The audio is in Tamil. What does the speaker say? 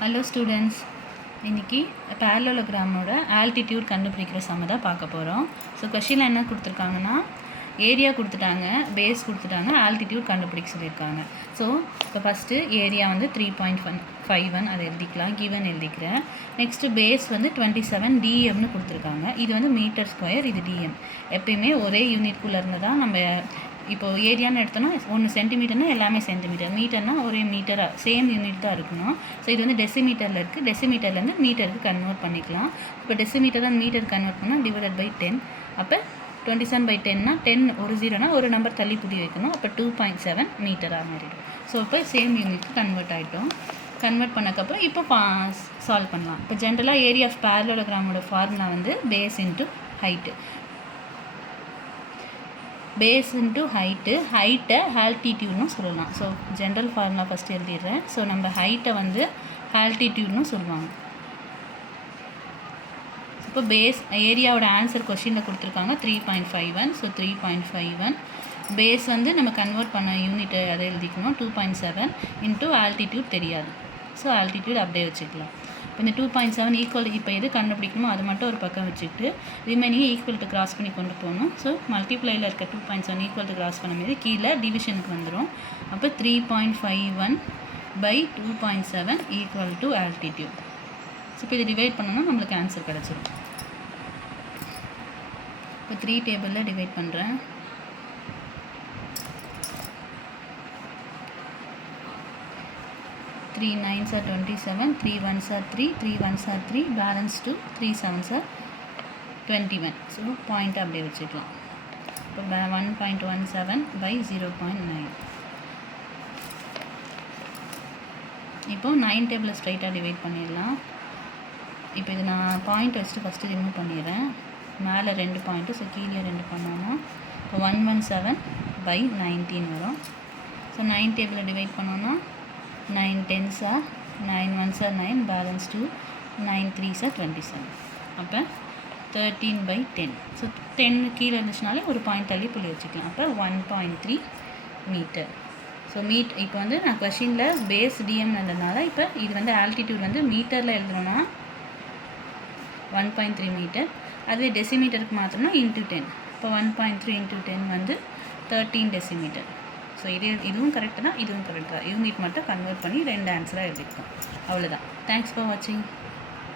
ஹலோ ஸ்டூடெண்ட்ஸ், இன்றைக்கி பேரலோகிராமோட ஆல்டிடியூட் கண்டுபிடிக்கிற சம்ம தான் பார்க்க போகிறோம். ஸோ கொஷினில் என்ன கொடுத்துருக்காங்கன்னா, ஏரியா கொடுத்துட்டாங்க, பேஸ் கொடுத்துட்டாங்க, ஆல்டிடியூட் கண்டுபிடிக்க சொல்லியிருக்காங்க. ஸோ இப்போ ஃபஸ்ட்டு ஏரியா வந்து 3.51 அதை எழுதிக்கலாம், கிவன் எழுதிக்கிறேன். நெக்ஸ்ட்டு பேஸ் வந்து 27 டிஎம்னு கொடுத்துருக்காங்க. இது வந்து மீட்டர் ஸ்கொயர், இது டிஎம். எப்பயுமே ஒரே யூனிட்குள்ளே இருந்து தான் நம்ம இப்போது ஏரியான்னு எடுத்தோன்னா 1 சென்டிமீட்டர்னால் எல்லாமே சென்டிமீட்டர், மீட்டர்னால் ஒரே மீட்டராக சேம் யூனிட் தான் இருக்கணும். ஸோ இது வந்து டெசிமீட்டரில் இருக்குது, டெசிமீட்டர்லேருந்து மீட்டருக்கு கன்வெர்ட் பண்ணிக்கலாம். இப்போ டெசிமீட்டர் தான் மீட்டர் கன்வெர்ட் பண்ணால் டிவைடட் பை 10. அப்போ 27/10னா 10 ஒரு ஜீரோனா ஒரு நம்பர் தள்ளி புடி வைக்கணும். அப்போ 2.7 மீட்டராக மாறிடும். ஸோ இப்போ சேம் யூனிட்க்கு கன்வெர்ட் ஆகிட்டோம். கன்வெர்ட் பண்ணக்கப்புறம் இப்போ சால்வ் பண்ணலாம். இப்போ ஜென்ரலாக ஏரியா ஆஃப் பேரலோகிராமோட ஃபார்முலா வந்து base into height. Base into ஹைட்டை ஆல்டிடியூட்னு சொல்லலாம். ஸோ ஜென்ரல் ஃபார்முலா ஃபஸ்ட்டு எழுதிடுறேன். ஸோ நம்ம ஹைட்டை வந்து ஆல்டிடியூட்னு சொல்லுவாங்க. இப்போ பேஸ் ஏரியாவோட ஆன்சர் கொஷினில் கொடுத்துருக்காங்க 3.51. ஸோ 3.51 பேஸ் வந்து நம்ம கன்வெர்ட் பண்ண யூனிட்டு அதை எழுதிக்கணும் 2.7 இன்ட்டு ஆல்டிடியூட் தெரியாது. ஸோ ஆல்டிடியூட் அப்படியே வச்சுக்கலாம். இப்போ இந்த 2.7 ஈக்குவல் இப்போ எது கண்டுபிடிக்கணுமோ அது மட்டும் ஒரு பக்கம் வச்சுக்கிட்டு ரிமைனிங் ஈக்குவல்ட்டு கிராஸ் பண்ணி கொண்டு போகணும். ஸோ மல்டிப்ளையில் இருக்க 2.7 ஈக்குவல்ட்டு கிராஸ் பண்ணும்போது கீழே டிவிஷனுக்கு வந்துடும். அப்போ 3.51/2.7 ஈக்குவல் டு ஆல்டிடியூட். ஸோ இப்போ இது டிவைட் பண்ணோன்னா நம்மளுக்கு ஆன்சர் கிடச்சிடும். இப்போ 3 டேபிளில் டிவைட் பண்ணுறேன். 3 9s are 27, 3 1s are 3, 3 1s are 3, balance 2, 3 7s are 21. So point அப்படியே வச்சுக்கலாம். இப்போ 1.17/0.9. இப்போ 9 டேபிளில் ஸ்ட்ரைட்டாக டிவைட் பண்ணிடலாம். இப்போ இது நான் பாயிண்ட் வச்சுட்டு ஃபஸ்ட்டு ரிமூவ் பண்ணிடுறேன். மேலே 2 பாயிண்ட்டு, ஸோ கீழே 2 பண்ணோன்னா இப்போ 117/19 வரும். ஸோ 9 டேபிளில் டிவைட் பண்ணோன்னா 9 10s are 9 1s are 9, balance 2, 9 3s are 27. அப்போ 13/10. ஸோ 10 கீழே இருந்துச்சுனாலே ஒரு பாயிண்ட் தள்ளி புள்ளி வச்சுக்கலாம். அப்போ 1.3 மீட்டர். ஸோ இப்போ வந்து நான் கொஷினில் பேஸ் டிஎம் இருந்ததுனால இப்போ இது வந்து ஆல்டிடியூட் வந்து மீட்டரில் எழுதுறோன்னா 1.3 மீட்டர். அதே டெசிமீட்டருக்கு மாற்றோம்னா இன்ட்டு 10. இப்போ 1.3 × 10 வந்து 13 டெசிமீட்டர். ஸோ இதுவும் கரெக்டு தான், இதுவும் கரெக்டு தான். யூனிட் மட்டும் கன்வெர்ட் பண்ணி 2 ஆன்சராக எழுதிருக்கோம். அவ்வளோதான். தேங்க்ஸ் ஃபார் வாட்சிங்.